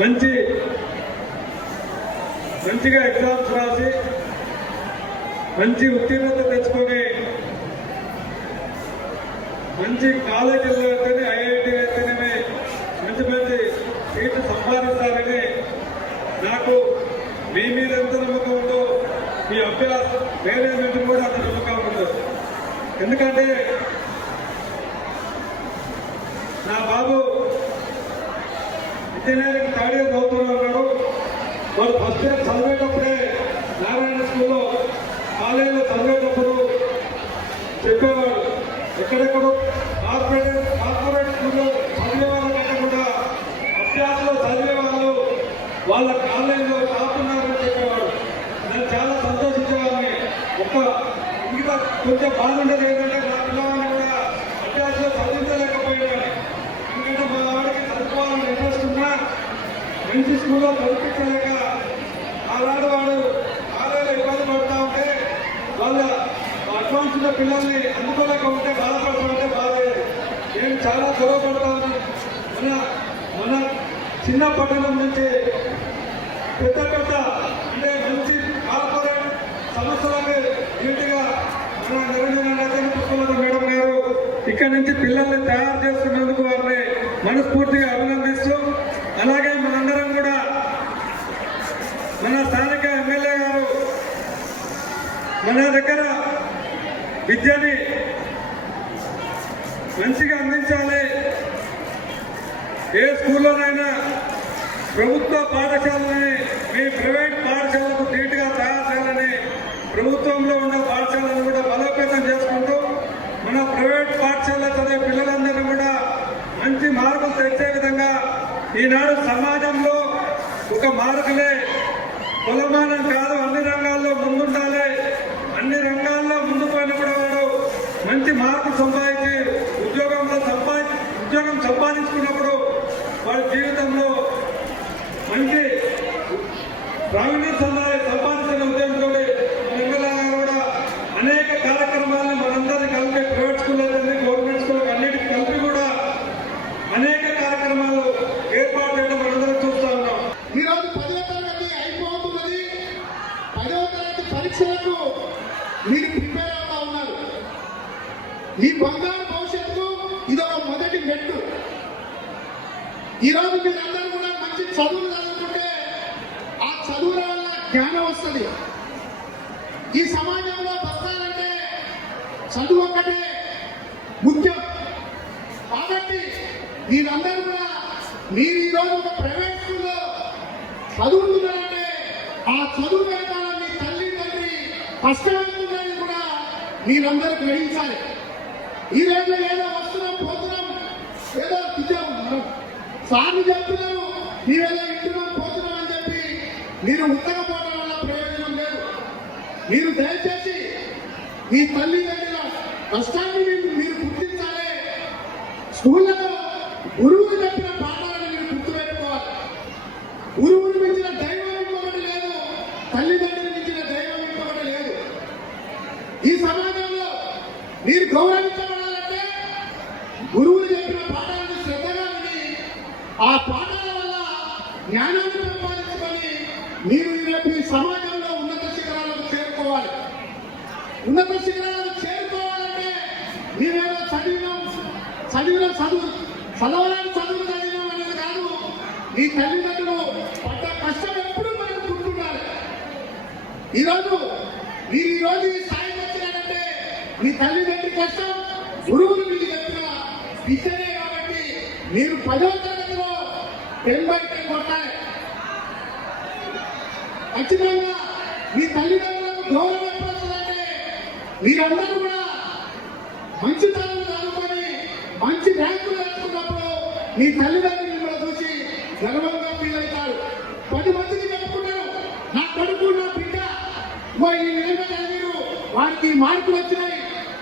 మంచి మంచిగా ఎగ్జామ్స్ రాసి మంచి ఉత్తీర్ణత తెచ్చుకొని మంచి కాలేజీల్లో అయితేనే ఐఐటి అయితేనే మంచి మంచి సీట్లు సంపాదిస్తారని నాకు మీ మీద ఎంత నమ్మకం ఉందో మీ అభ్యాస మేనేజ్మెంట్ కూడా అంత నమ్మకం ఉందో ఎందుకంటే నా బాబు ఇంజనీరింగ్ థర్డ్ ఇయర్ చదువుతూనే ఉన్నాడు వాడు ఫస్ట్ ఇయర్ చదివేటప్పుడే నారాయణ స్కూల్లో కాలేజీలో చదివేటప్పుడు చెప్పేవాడు ఎక్కడెక్కడో కార్పొరేట్ కార్పొరేట్ స్కూల్లో చదివే వాళ్ళు కాకుండా అభ్యాసంలో చదివే వాళ్ళు వాళ్ళ కాలేజీలో కాపున్నారని చెప్పేవాడు. నేను చాలా సంతోషించేవాడిని. ఒక్క ఇంకా కొంచెం బాగుండేది ఏంటంటే నా పిల్లవాడిని కూడా అభ్యాసంలో చదివించలేకపోయేవాడిని ఎందుకంటే మా ఆవిడ చదువుకోవాలని నిర్వహిస్తున్న మంచి స్కూల్లో చదివించలేక ఆనాడు వాడు కాలేజీలో ఇబ్బంది పడుతూ ఉంటే వాళ్ళ అడ్వాన్స్ ఉన్న పిల్లల్ని అందుకోలేక ఉంటే బాధపడుతూ ఉంటే బాధ. నేను చాలా గొడవపడతాను మన మన చిన్న పట్టణం నుంచి పెద్ద పెద్ద అంటే మంచి కార్పొరేట్ సంస్థలకి నీటిగా మన నిరంజన నరేంద్ర మేడం గారు ఇక్కడ నుంచి పిల్లల్ని తయారు చేస్తున్నందుకు మనస్ఫూర్తిగా అభినందిస్తూ అలాగే మనందరం కూడా మన స్థానిక ఎమ్మెల్యే గారు మన దగ్గర విద్యని మంచిగా అందించాలి. ఏ స్కూల్లోనైనా ప్రభుత్వ పాఠశాల మీ ప్రైవేట్ పాఠశాలకు ధీటుగా తయారు చేయాలని ప్రభుత్వంలో ఉన్న పాఠశాలను కూడా బలోపేతం చేసుకుంటూ మన ప్రైవేట్ పాఠశాల చదివే పిల్లలందరినీ కూడా మంచి మార్పులు తెచ్చే విధంగా ఈనాడు సమాజంలో ఒక మార్కులే కులమానం కాదు. అన్ని రంగాల్లో ముందుండాలి. అన్ని రంగాల్లో ముందు పైన కూడా వాడు మంచి మార్కులు సంపాదించి ఉద్యోగంలో సంపాది ఉద్యోగం సంపాదించుకున్నప్పుడు వాడి జీవితంలో మంచి ప్రావీణ్యం సంపాదించిన ఉద్యోగంతో కూడా అనేక కార్యక్రమాలు మనందరినీ కలిపి ప్రైవేట్ స్కూల్ అయితే గవర్నమెంట్ స్కూల్ అన్నిటికీ కలిపి కూడా అనేక కార్యక్రమాలు ఏర్పాటు చేయడం మనందరం చూస్తూ ఉన్నాం ఈరోజు పదవ తరగతి అయిపోతున్నది పదవ తరగతి పరీక్షలకు మీరు ప్రిపేర్ అవుతా ఉన్నారు. మీ బంగారు భవిష్యత్తుకు ఇది ఒక మొదటి మెట్టు. ఈరోజు మీరందరూ కూడా మంచి చదువులు చదువుకుంటే ఆ చదువుల వల్ల జ్ఞానం వస్తుంది. ఈ సమాజంలో బతకాలంటే చదువు ఒక్కటే ముఖ్యం. కాబట్టి మీరందరూ కూడా మీరు ఈరోజు ఒక ప్రైవేట్ స్కూల్లో చదువుతున్నారంటే ఆ చదువు తండ్రి కూడా మీరందరూ గ్రహించాలి. ఈ రోజు ఏదో వస్తున్నాం పోతున్నాం ఏదో తిట్టాము మనం సార్లు చెప్తున్నాను మీరేదో ఇంటున్నాం పోతున్నాం అని చెప్పి మీరు ఉత్తకపోవడం వల్ల ప్రయోజనం లేదు. మీరు దయచేసి మీ తల్లిదండ్రుల కష్టాన్ని మీరు మీరు గుర్తించాలి. స్కూళ్ళలో గురువులు చెప్పిన పాఠాలను మీరు గుర్తుపెట్టుకోవాలి. గురువుని మించిన దైవం ఇంకొకటి లేదు తల్లిదండ్రులు మించిన దైవం ఇంకొకటి లేదు ఈ సమాజంలో మీరు గౌరవించబడాలంటే గురువులు చెప్పిన పాఠాలను శ్రద్ధగా విని ఆ పాఠాల వల్ల జ్ఞానాన్ని సంపాదించుకొని మీరు రేపు ఈ సమాజంలో ఉన్నత శిఖరాలకు చేరుకోవాలి. ఉన్నత శిఖరాలకు చేరుకోవాలంటే మీరేదో చదివినాం చదివిన చదువు చదవడానికి చదువు చదివినాం అనేది కాదు. మీ తల్లిదండ్రులు పడ్డ కష్టం ఎప్పుడు మనకు గుర్తుండాలి. ఈరోజు మీరు ఈరోజు ఈ మీ తల్లిదండ్రి కష్టం గురువులు మీకు చెప్పిన విద్యనే కాబట్టి మీరు పదో తరగతిలో టెన్ బై టెన్ కొట్టాలి. ఖచ్చితంగా మీ తల్లిదండ్రులకు గౌరవం ఎప్పుడొస్తుందంటే మీరందరూ కూడా మంచి తరలు చదువుకొని మంచి ర్యాంకులు తెచ్చుకున్నప్పుడు మీ తల్లిదండ్రులు కూడా చూసి గర్వంగా ఫీల్ అవుతారు. పది మందికి చెప్పుకుంటారు నా కొడుకు నా బిడ్డ. ఓ ఈ విధంగా చదివారు. వారికి ఈ మార్కులు వచ్చినాయి.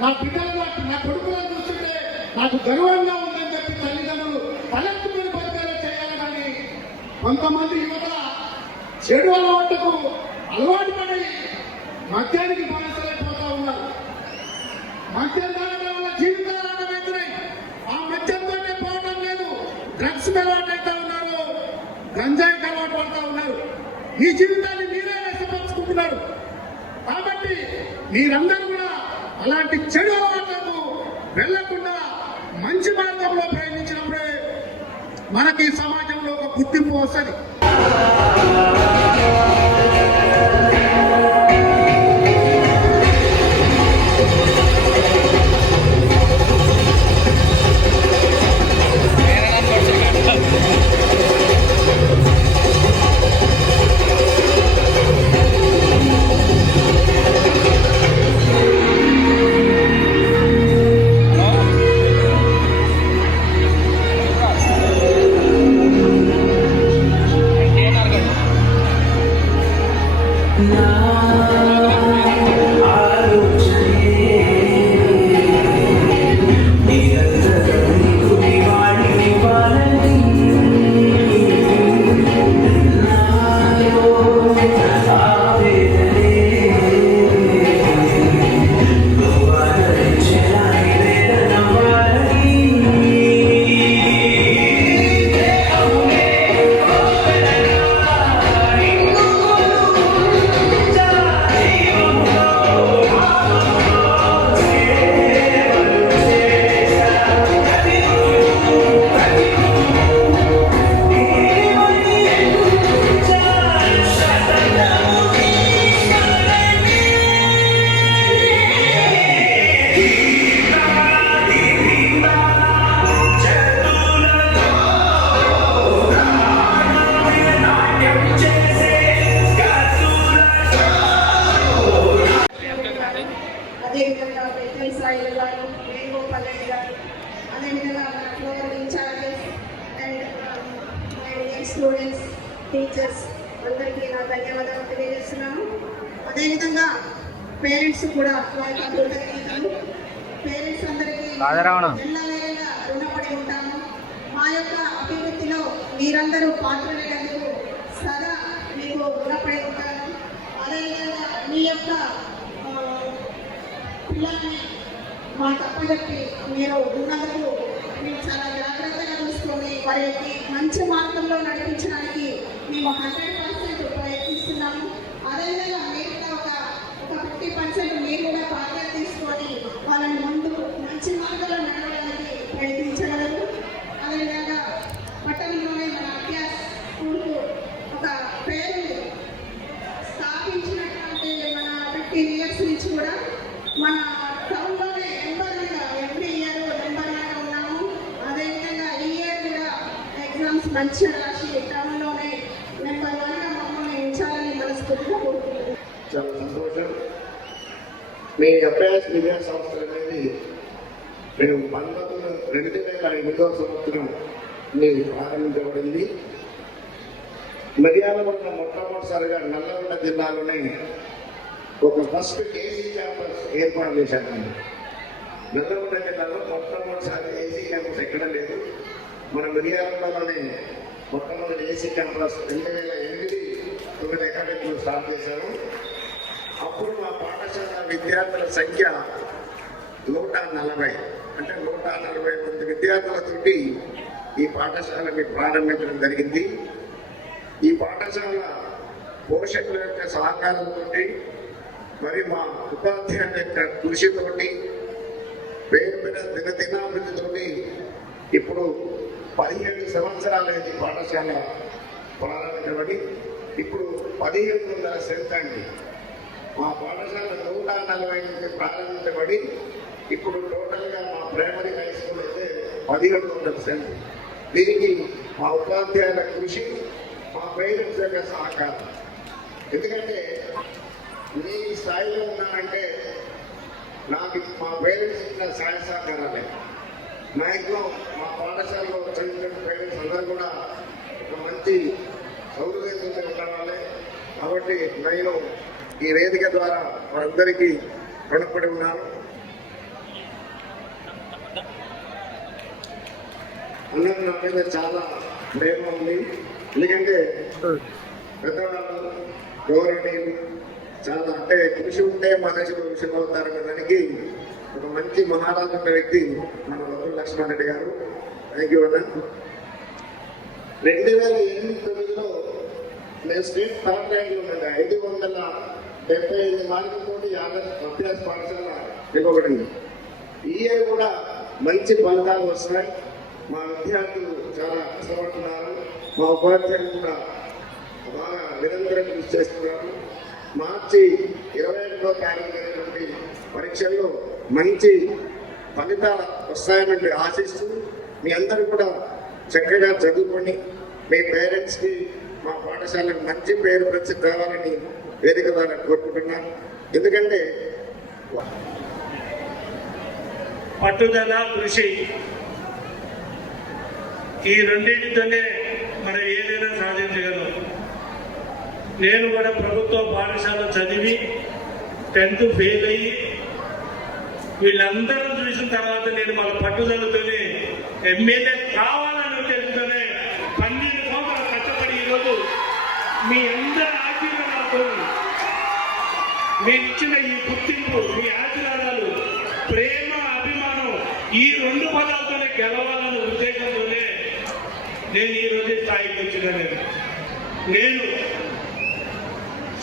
నా బిడ్డలు నా కొడుకులను చూస్తుంటే నాకు గర్వంగా ఉందని చెప్పి తల్లిదండ్రులు తలెత్తుకుని పరిచయం చేయాలి కానీ కొంతమంది యువత చెడు అలవాటుకు అలవాటు పడి మద్యానికి బానిసలైపోతా ఉన్నారు. మద్యం తాగడం వల్ల జీవితాలు ఆటమవుతున్నాయి ఆ మద్యంతోనే పోవడం లేదు. డ్రగ్స్ అలవాటు అవుతా ఉన్నారు. గంజాయికి అలవాటు పడతా ఉన్నారు. ఈ జీవితాన్ని మీరే నష్టపరుచుకుంటున్నారు. కాబట్టి మీరందరూ అలాంటి చెడు అలవాట్లకు వెళ్ళకుండా మంచి మార్గంలో ప్రయత్నించినప్పుడే మనకి సమాజంలో ఒక గుర్తింపు వస్తుంది. పేరెంట్స్ అందరికీ రుణపడి ఉంటాము మా యొక్క అభివృద్ధిలో మీరందరూ పాల్గొనేందుకు సదా మీకు రుణపడి ఉంటాను అదేవిధంగా మీ యొక్క పిల్లల్ని మా తప్పగట్టి మీరు ఉన్నందుకు మేము చాలా జాగ్రత్తగా చూసుకొని వారికి మంచి మార్గంలో నడిపించడానికి మేము హండ్రెడ్ పర్సెంట్ ప్రయత్నిస్తున్నాము అదేవిధంగా ఫిఫ్టీ పర్సెంట్ మీరు కూడా బాధ్యత తీసుకొని వాళ్ళని ముందు మంచి మార్గంలో నడవడానికి ప్రయత్నించగలరు అదేవిధంగా పట్టణంలోనే మన అభ్యాస్ స్కూల్కు ఒక పేరు స్థాపించినటువంటి మన ఫిఫ్టీన్ ఇయర్స్ నుంచి కూడా మన టౌన్లోనే నెంబర్ వన్గా ఎవ్రీ ఇయర్ నెంబర్ వన్గా ఉన్నాము అదేవిధంగా ఈ ఇయర్ కూడా ఎగ్జామ్స్ మంచిగా రాసి టౌన్లోనే నెంబర్ వన్గా మమ్మల్ని ఉంచాలని మనస్ఫూర్తిగా కోరుకుంటున్నాను చాలా సంతోషం మీ అభ్యాస విద్యా సంస్థలు నేను పంతొమ్మిది రెండు వేల ఎనిమిదవ సంవత్సరం నేను ప్రారంభించబడింది. మిర్యాలగొండ మొట్టమొదటిసారిగా నల్లగొండ జిల్లాలోనే ఒక ఫస్ట్ ఏసీ క్యాంపస్ ఏర్పాటు చేశాను నల్లగొండ జిల్లాలో మొట్టమొదటిసారి ఏసీ క్యాంపస్ ఎక్కడ లేదు. మన మిర్యాలగొండలోనే మొట్టమొదటి ఏసీ క్యాంపస్ రెండు వేల ఎనిమిది తొమ్మిది అకాడమీలో స్టార్ట్ చేశారు అప్పుడు మా పాఠశాల విద్యార్థుల సంఖ్య నూట నలభై అంటే నూట నలభై మంది విద్యార్థులతోటి ఈ పాఠశాలని ప్రారంభించడం జరిగింది. ఈ పాఠశాల పోషకుల యొక్క సహకారంతో మరి మా ఉపాధ్యాయుల యొక్క కృషితోటి పేరు మీద దినదినాభివృద్ధితోటి ఇప్పుడు పదిహేడు సంవత్సరాలైంది పాఠశాల ప్రారంభించబడి. ఇప్పుడు పదిహేడు వందల స్ట్రెంత్ అండి. మా పాఠశాల నూట నలభై నుంచి ప్రారంభించబడి ఇప్పుడు టోటల్గా మా ప్రైమరీ హై స్కూల్ అయితే పదిహేడు వందల సెంట్ దీనికి మా ఉపాధ్యాయుల కృషి మా పేరెంట్స్ యొక్క సహకారం. ఎందుకంటే మీ స్థాయిలో ఉన్నానంటే నాకు మా పేరెంట్స్ ఇచ్చిన సహాయ సహకారాలే. మ్యాక్సిమం మా పాఠశాలలో చదివిన పేరెంట్స్ అందరూ కూడా ఒక మంచి సౌకర్యంతో ఉండాలి కాబట్టి నేను ఈ వేదిక ద్వారా వారందరికీ రుణపడి ఉన్నాను. అందరూ నా మీద చాలా ప్రేమ ఉంది. ఎందుకంటే పెద్దవాళ్ళు గౌరవనీయులు చాలా అంటే కృషి ఉంటే మహేశ్వరు కృషి అవుతారు దానికి. ఒక మంచి మహారాజు ఉన్న వ్యక్తి మన వద్దు లక్ష్మణ్ రెడ్డి గారు. థ్యాంక్ యూ అన్న. రెండు వేల ఎనిమిది తొమ్మిదిలో నేను స్టేట్ థర్డ్ ర్యాంక్ ఉన్నది. ఐదు వందల డెబ్బై ఐదు మార్కులతో ఆదర్శ అభ్యాస పాఠశాల ఇవ్వబడింది ఈ ఇయర్ కూడా మంచి ఫలితాలు వస్తాయి. మా విద్యార్థులు చాలా కష్టపడుతున్నారు. మా ఉపాధ్యాయులు కూడా బాగా నిరంతరం కృషి చేస్తున్నారు. మార్చి ఇరవై ఒకటో తారీఖు జరిగినటువంటి పరీక్షల్లో మంచి ఫలితాలు వస్తాయని ఆశిస్తూ మీ అందరూ కూడా చక్కగా చదువుకొని మీ పేరెంట్స్కి మా పాఠశాలకు మంచి పేరు ప్రతి తేవాలని వేదిక ద్వారా కోరుకుంటున్నాను. ఎందుకంటే పట్టుదల కృషి. ఈ రెండింటితోనే మనం ఏదైనా సాధించగలం. నేను కూడా ప్రభుత్వ పాఠశాల చదివి టెన్త్ ఫెయిల్ అయ్యి వీళ్ళందరూ చూసిన తర్వాత నేను మన పట్టుదలతోనే ఎమ్మెల్యే కావాలని ఉద్దేశంతోనే పన్నెండు సంవత్సరాలు కష్టపడి ఈరోజు మీ అందరి ఆశీర్వాదాలతో మీరు ఇచ్చిన ఈ గుర్తింపు మీ ఆశీర్వాదాలు ప్రేమ అభిమానం ఈ రెండు పదాలతోనే గెలవాలన్న ఉద్దేశంతోనే నేను ఈ రోజు స్థాయికి వచ్చిన నేను. నేను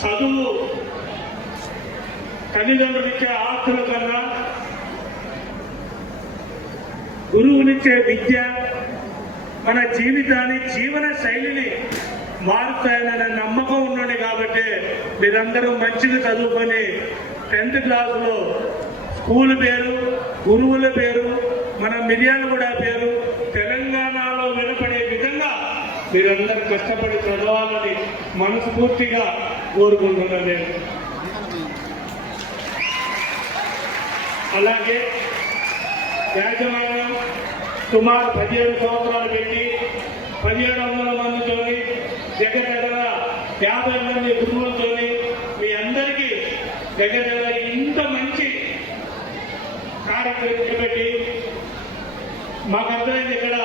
చదువు తల్లిదండ్రులిచ్చే ఆస్తుల కన్నా గురువునిచ్చే విద్య మన జీవితాన్ని జీవన శైలిని మారుతాయననే నమ్మకం ఉండండి కాబట్టి మీరందరూ మంచిగా చదువుకొని టెన్త్ క్లాసులో స్కూల్ పేరు గురువుల పేరు మన మిర్యాలగూడ పేరు. తెలంగాణలో వినపడే విధంగా మీరందరూ కష్టపడి చదవాలని మనస్ఫూర్తిగా కోరుకుంటున్నాను నేను. అలాగే యాజమాన్యం సుమారు పదిహేడు సంవత్సరాలు పెట్టి పదిహేడు వందల మందితోని దగ్గర దగ్గర యాభై మంది గురువులతోని మీ అందరికీ దగ్గర దగ్గర ఇంత మంచి కార్యక్రమం పెట్టి మాకు అర్థమైంది ఇక్కడ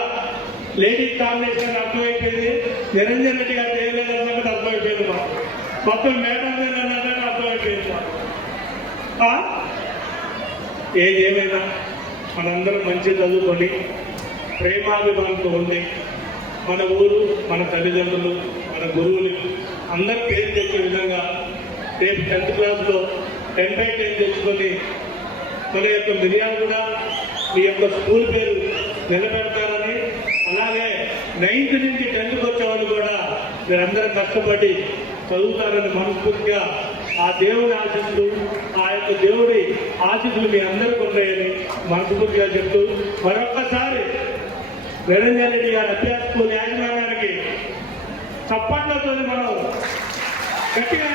లేడీ కాంబినేషన్ అర్థమైపోయింది. నిరంజన్ రెడ్డి గారు చేయలేదన్నట్టు అర్థమైపోయింది మాకు. మొత్తం మేడం అన్నట్టు అర్థమైపోయింది ఏది ఏమైనా? మనందరం మంచి చదువుకొని ప్రేమాభిమానంతో ఉండి మన ఊరు మన తల్లిదండ్రులు మన గురువులు అందరి పేరు తెచ్చే విధంగా రేపు టెన్త్ క్లాస్లో టెన్ బై టెన్ తెచ్చుకొని మన యొక్క మిర్యాలు కూడా మీ యొక్క స్కూల్ పేరు నిలబెడతారని అలాగే నైన్త్ నుంచి టెన్త్కి వచ్చేవాళ్ళు కూడా మీరందరూ కష్టపడి చదువుతారని మనస్ఫూర్తిగా ఆ దేవుడి ఆశీస్సులు ఆ యొక్క దేవుడి ఆశీస్సులు మీ అందరికీ ఉన్నాయని మనస్ఫూర్తిగా చెప్తూ మరొక్కసారి నిరంజన్ రెడ్డి గారి అభ్యర్థులు యాజమాన్యానికి చప్పట్లతో మనం గట్టిగా